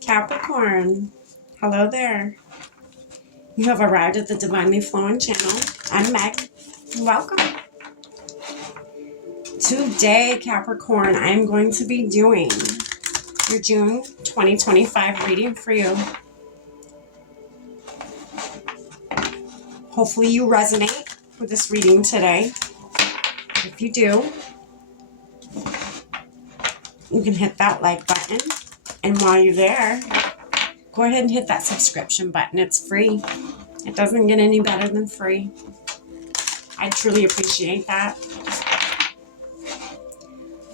Capricorn, hello there. You have arrived at the Divinely Flowing channel. I'm Meg. Welcome. Today, Capricorn, I'm going to be doing your June 2025 reading for you. Hopefully you resonate with this reading today. If you do, you can hit that like button. And while you're there, go ahead and hit that subscription button. It's free. It doesn't get any better than free. I truly appreciate that.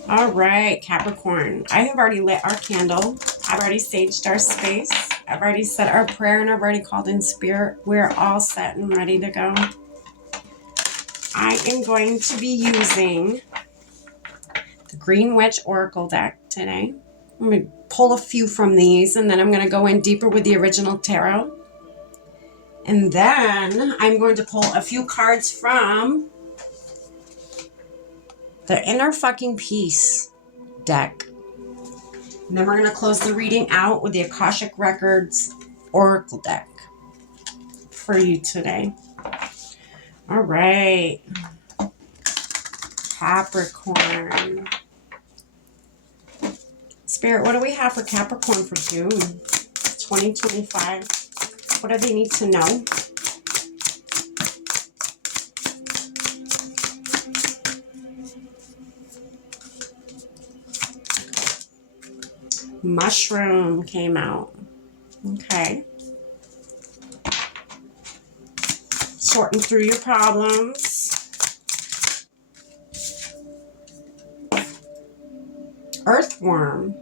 All right, Capricorn. I have already lit our candle. I've already saged our space. I've already said our prayer and I've already called in spirit. We're all set and ready to go. I am going to be using the Green Witch Oracle deck today. I'm going to pull a few from these and then I'm going to go in deeper with the original tarot. And then I'm going to pull a few cards from the Inner Fucking Peace deck. And then we're going to close the reading out with the Akashic Records Oracle deck for you today. All right. Capricorn. Spirit, what do we have for Capricorn for June 2025? What do they need to know? Mushroom came out. Okay. Sorting through your problems. Earthworm.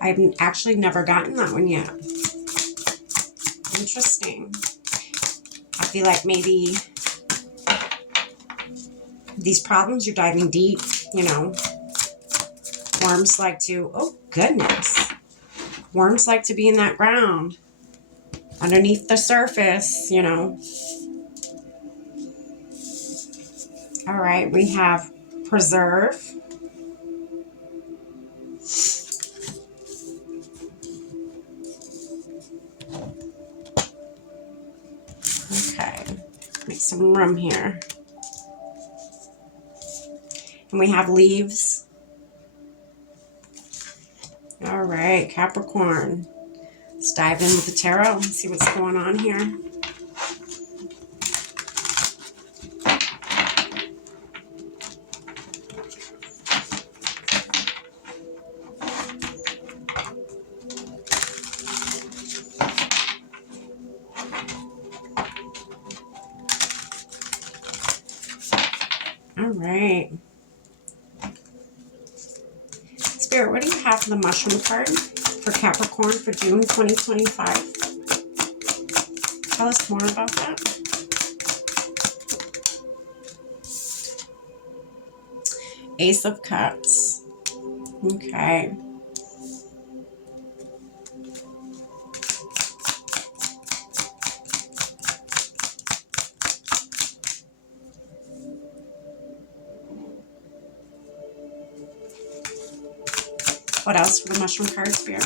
I've actually never gotten that one yet. Interesting. I feel like maybe these problems you're diving deep, you know. Worms like to, oh goodness. Worms like to be in that ground. Underneath the surface, you know. All right, we have preserve. Okay, make some room here. And we have leaves. All right, Capricorn. Let's dive in with the tarot and see what's going on here. All right. Spirit, what do you have for the mushroom card for Capricorn for June 2025? Tell us more about that. Ace of Cups. Okay. What else for the mushroom card, Spirit?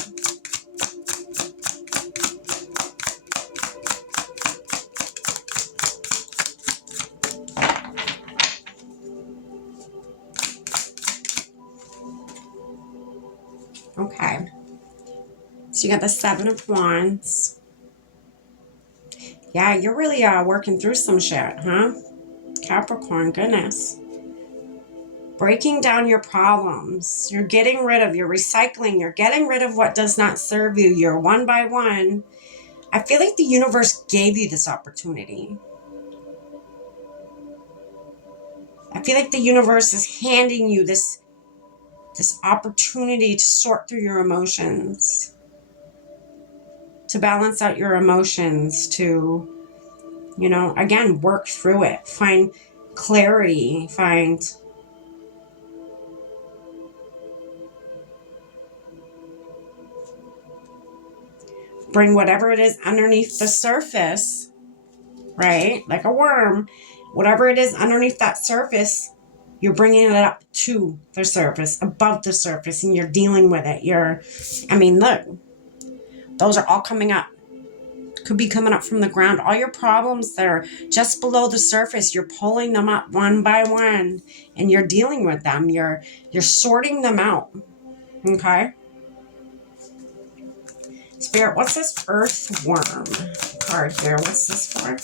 Okay. So you got the Seven of Wands. Yeah, you're really working through some shit, huh? Capricorn, goodness. Breaking down your problems. You're getting rid of, you're recycling, you're getting rid of what does not serve you. You're one by one. I feel like the universe gave you this opportunity. I feel like the universe is handing you this opportunity to sort through your emotions, to balance out your emotions, to, you know, again, work through it, find clarity, bring whatever it is underneath the surface, right? Like a worm, whatever it is underneath that surface, You're bringing it up to the surface, above the surface, and you're dealing with it. Look, those are all coming up. Could be coming up from the ground. All your problems that are just below the surface, you're pulling them up one by one, and you're dealing with them. You're sorting them out. Okay? Spirit, what's this earthworm card here? What's this for?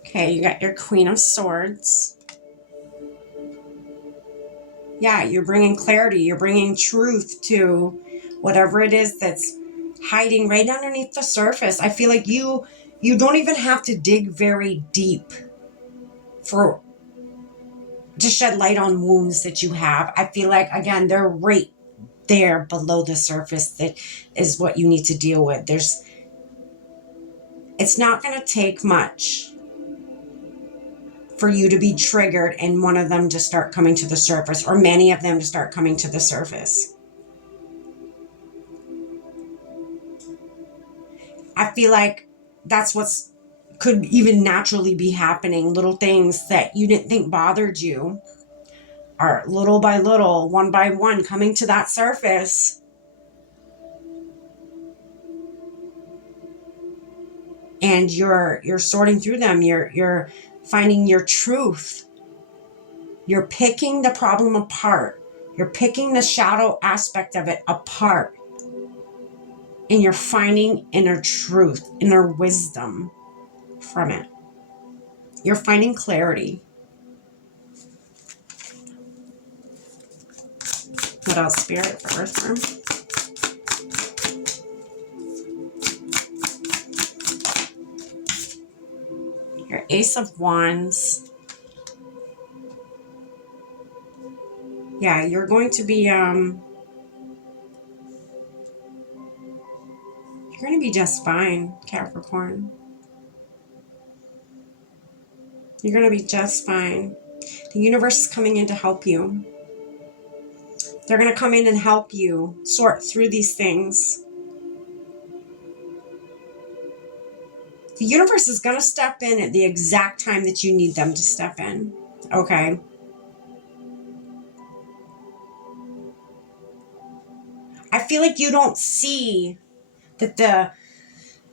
Okay, you got your Queen of Swords. Yeah, you're bringing clarity. You're bringing truth to whatever it is that's hiding right underneath the surface. I feel like you don't even have to dig very deep to shed light on wounds that you have. I feel like, again, they're right there below the surface. That is what you need to deal with. It's not going to take much for you to be triggered and one of them to start coming to the surface, or many of them to start coming to the surface. I feel like that's what's could even naturally be happening. Little things that you didn't think bothered you are little by little, one by one, coming to that surface. And you're sorting through them. You're finding your truth. You're picking the problem apart. You're picking the shadow aspect of it apart. And you're finding inner truth, inner wisdom from it. You're finding clarity. What else, Spirit, for Earthworm? Your Ace of Wands. Yeah, you're going to be, you're going to be just fine, Capricorn. You're going to be just fine. The universe is coming in to help you. They're going to come in and help you sort through these things. The universe is going to step in at the exact time that you need them to step in. Okay? I feel like you don't see that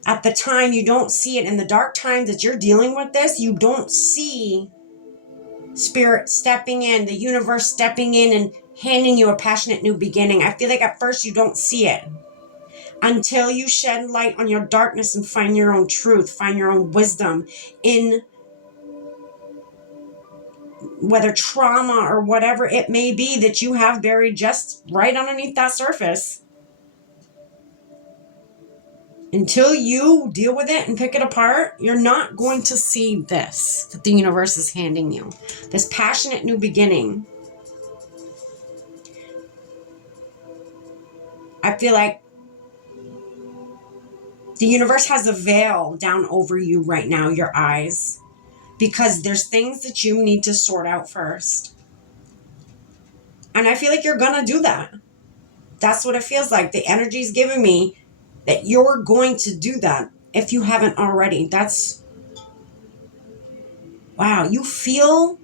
at the time, you don't see it in the dark times that you're dealing with this. You don't see Spirit stepping in, the universe stepping in and handing you a passionate new beginning. I feel like at first you don't see it until you shed light on your darkness and find your own truth, find your own wisdom in whether trauma or whatever it may be that you have buried just right underneath that surface. Until you deal with it and pick it apart, you're not going to see this that the universe is handing you. This passionate new beginning. I feel like the universe has a veil down over you right now, your eyes, because there's things that you need to sort out first. And I feel like you're going to do that. That's what it feels like. The energy is giving me that you're going to do that if you haven't already. Wow, you feel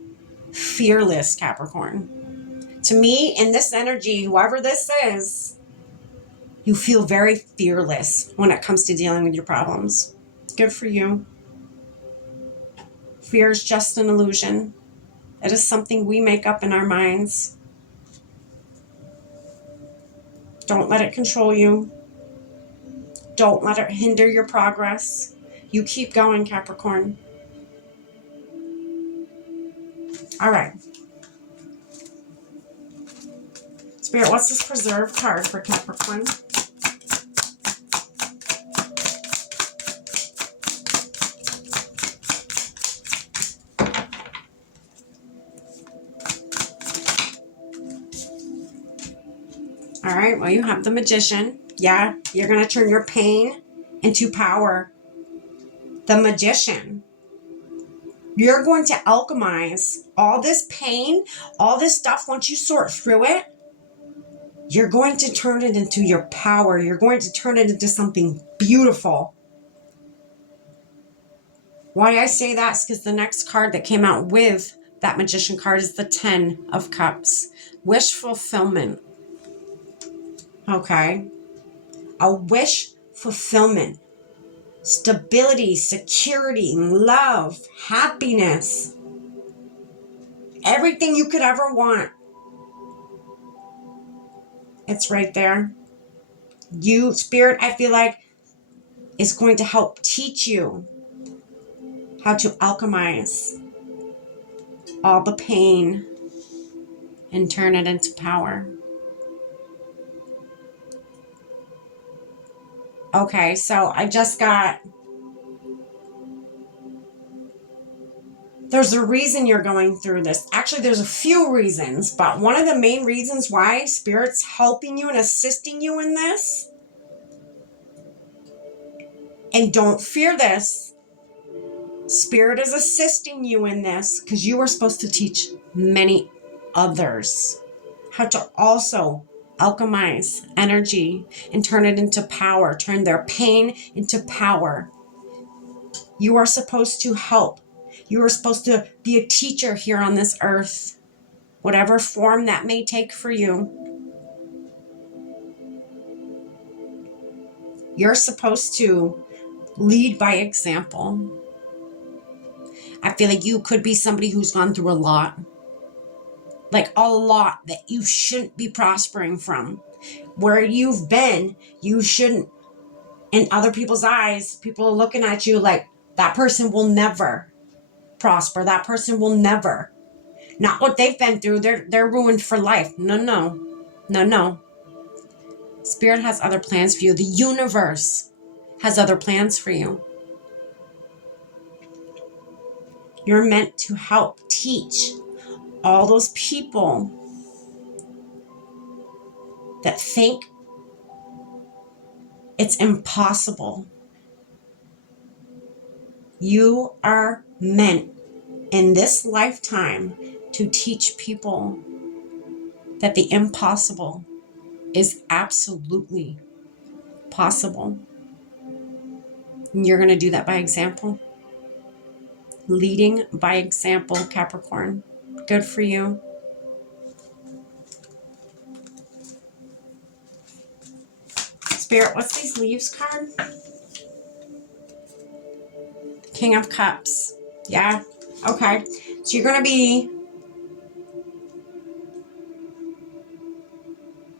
fearless, Capricorn. To me, in this energy, whoever this is, you feel very fearless when it comes to dealing with your problems. Good for you. Fear is just an illusion. It is something we make up in our minds. Don't let it control you. Don't let it hinder your progress. You keep going, Capricorn. All right. Spirit, what's this preserve card for Capricorn? All right, well, you have the Magician. Yeah, you're going to turn your pain into power. The Magician. You're going to alchemize all this pain, all this stuff. Once you sort through it, you're going to turn it into your power. You're going to turn it into something beautiful. Why I say that is because the next card that came out with that Magician card is the 10 of Cups. Wish fulfillment. Okay. A wish fulfillment. Stability, security, love, happiness. Everything you could ever want. It's right there. You, Spirit, I feel like, is going to help teach you how to alchemize all the pain and turn it into power. Okay, so I just got, there's a reason you're going through this. Actually, there's a few reasons, but one of the main reasons why Spirit's helping you and assisting you in this, and don't fear this, Spirit is assisting you in this because you are supposed to teach many others how to also alchemize energy and turn it into power, turn their pain into power. You are supposed to help. You are supposed to be a teacher here on this earth, whatever form that may take for you. You're supposed to lead by example. I feel like you could be somebody who's gone through a lot. Like a lot that you shouldn't be prospering from. Where you've been, you shouldn't. In other people's eyes, people are looking at you like, that person will never prosper. That person will never. Not what they've been through. They're ruined for life. No. Spirit has other plans for you. The universe has other plans for you. You're meant to help teach all those people that think it's impossible. You are meant in this lifetime to teach people that the impossible is absolutely possible. And you're going to do that by example. Leading by example, Capricorn. Good for you. Spirit, what's these leaves card? King of Cups. Yeah. Okay. So you're going to be,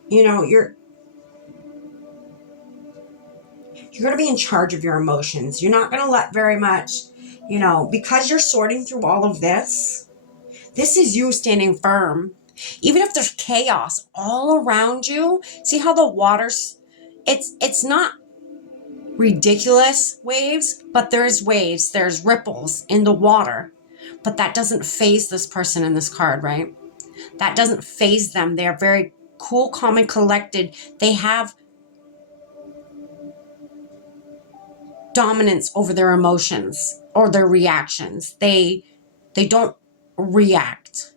you're going to be in charge of your emotions. You're not going to let very much, because you're sorting through all of this. This is you standing firm. Even if there's chaos all around you, see how the water's, it's not ridiculous waves, but there's waves, there's ripples in the water. But that doesn't faze this person in this card, right? That doesn't faze them. They're very cool, calm, and collected. They have dominance over their emotions or their reactions. They don't react.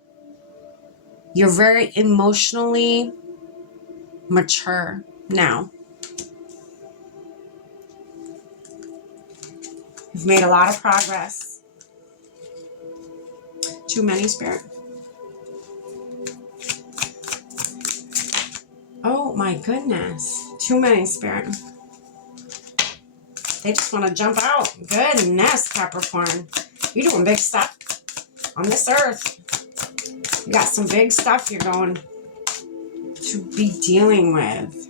You're very emotionally mature now. You've made a lot of progress. Too many, Spirit. Oh my goodness. Too many, Spirit. They just want to jump out. Goodness, Capricorn. You're doing big stuff on this earth. You got some big stuff you're going to be dealing with.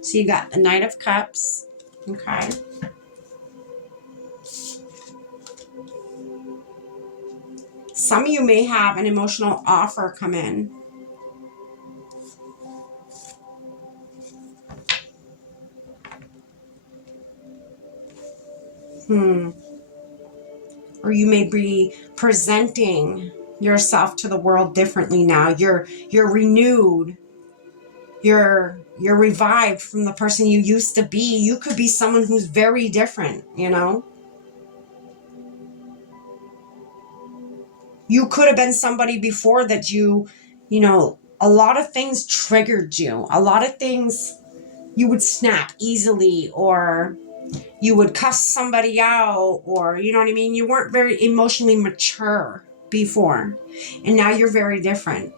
So you got the Knight of Cups. Okay. Some of you may have an emotional offer come in. Or you may be presenting yourself to the world differently now. You're renewed. You're revived from the person you used to be. You could be someone who's very different, You could have been somebody before that a lot of things triggered you. A lot of things you would snap easily, or you would cuss somebody out, or, you know what I mean? You weren't very emotionally mature before. And now you're very different.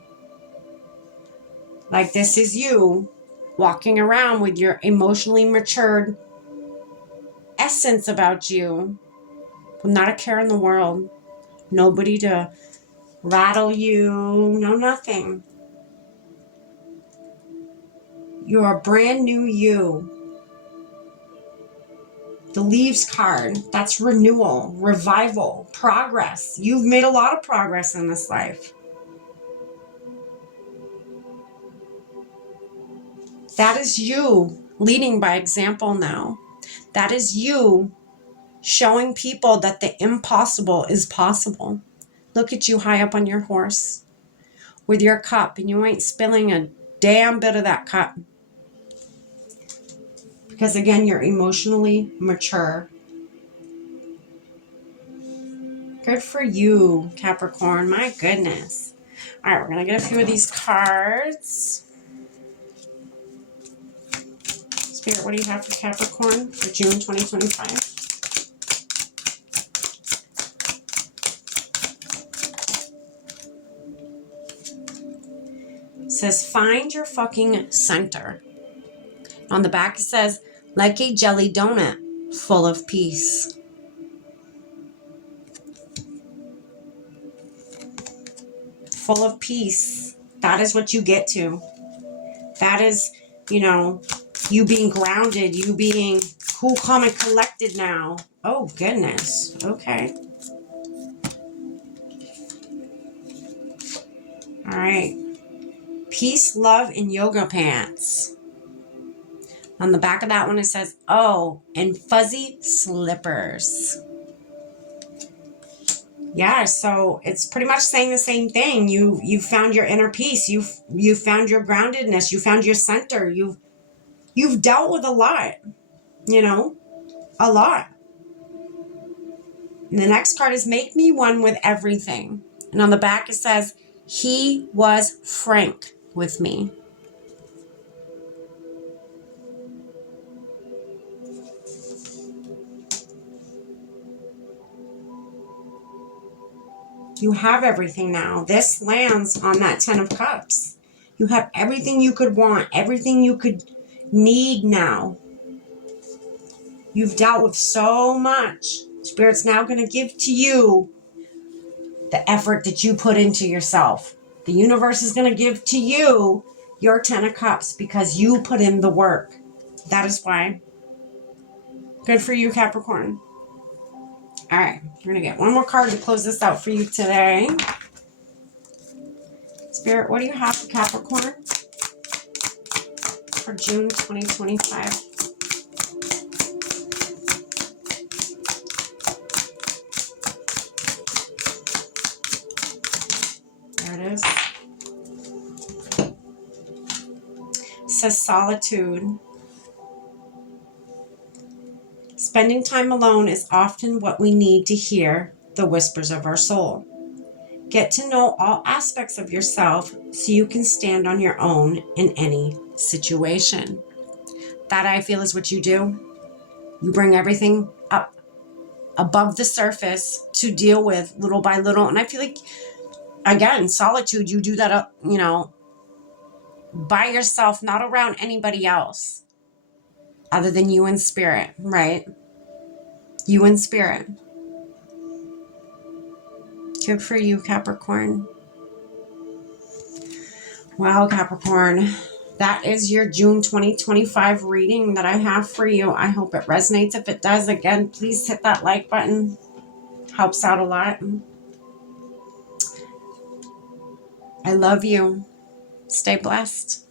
Like, this is you walking around with your emotionally matured essence about you, with not a care in the world. Nobody to rattle you, no nothing. You're a brand new you. The Leaves card, that's renewal, revival, progress. You've made a lot of progress in this life. That is you leading by example now. That is you showing people that the impossible is possible. Look at you high up on your horse with your cup, and you ain't spilling a damn bit of that cup. Because again, you're emotionally mature. Good for you, Capricorn. My goodness. All right, we're going to get a few of these cards. Spirit, what do you have for Capricorn for June 2025? It says, find your fucking center. On the back, it says, like a jelly donut, full of peace. Full of peace. That is what you get to. That is, you know, you being grounded, you being cool, calm, and collected now. Oh, goodness. Okay. All right. Peace, love, and yoga pants. On the back of that one, it says, oh, and fuzzy slippers. Yeah, so it's pretty much saying the same thing. You found your inner peace. You found your groundedness. You found your center. You've dealt with a lot, you know, a lot. And the next card is make me one with everything. And on the back it says, he was frank with me. You have everything now. This lands on that 10 of Cups. You have everything you could want, everything you could need now. You've dealt with so much. Spirit's now going to give to you the effort that you put into yourself. The universe is going to give to you your 10 of Cups because you put in the work. That is why. Good for you, Capricorn. All right, we're going to get one more card to close this out for you today. Spirit, what do you have for Capricorn for June 2025? There it is. It says solitude. Spending time alone is often what we need to hear the whispers of our soul. Get to know all aspects of yourself so you can stand on your own in any situation. That, I feel, is what you do. You bring everything up above the surface to deal with little by little. And I feel like, again, solitude, you do that, you know, by yourself, not around anybody else other than you and spirit, right? You and spirit. Good for you, Capricorn. Wow, Capricorn. That is your June 2025 reading that I have for you. I hope it resonates. If it does, again, please hit that like button. Helps out a lot. I love you. Stay blessed.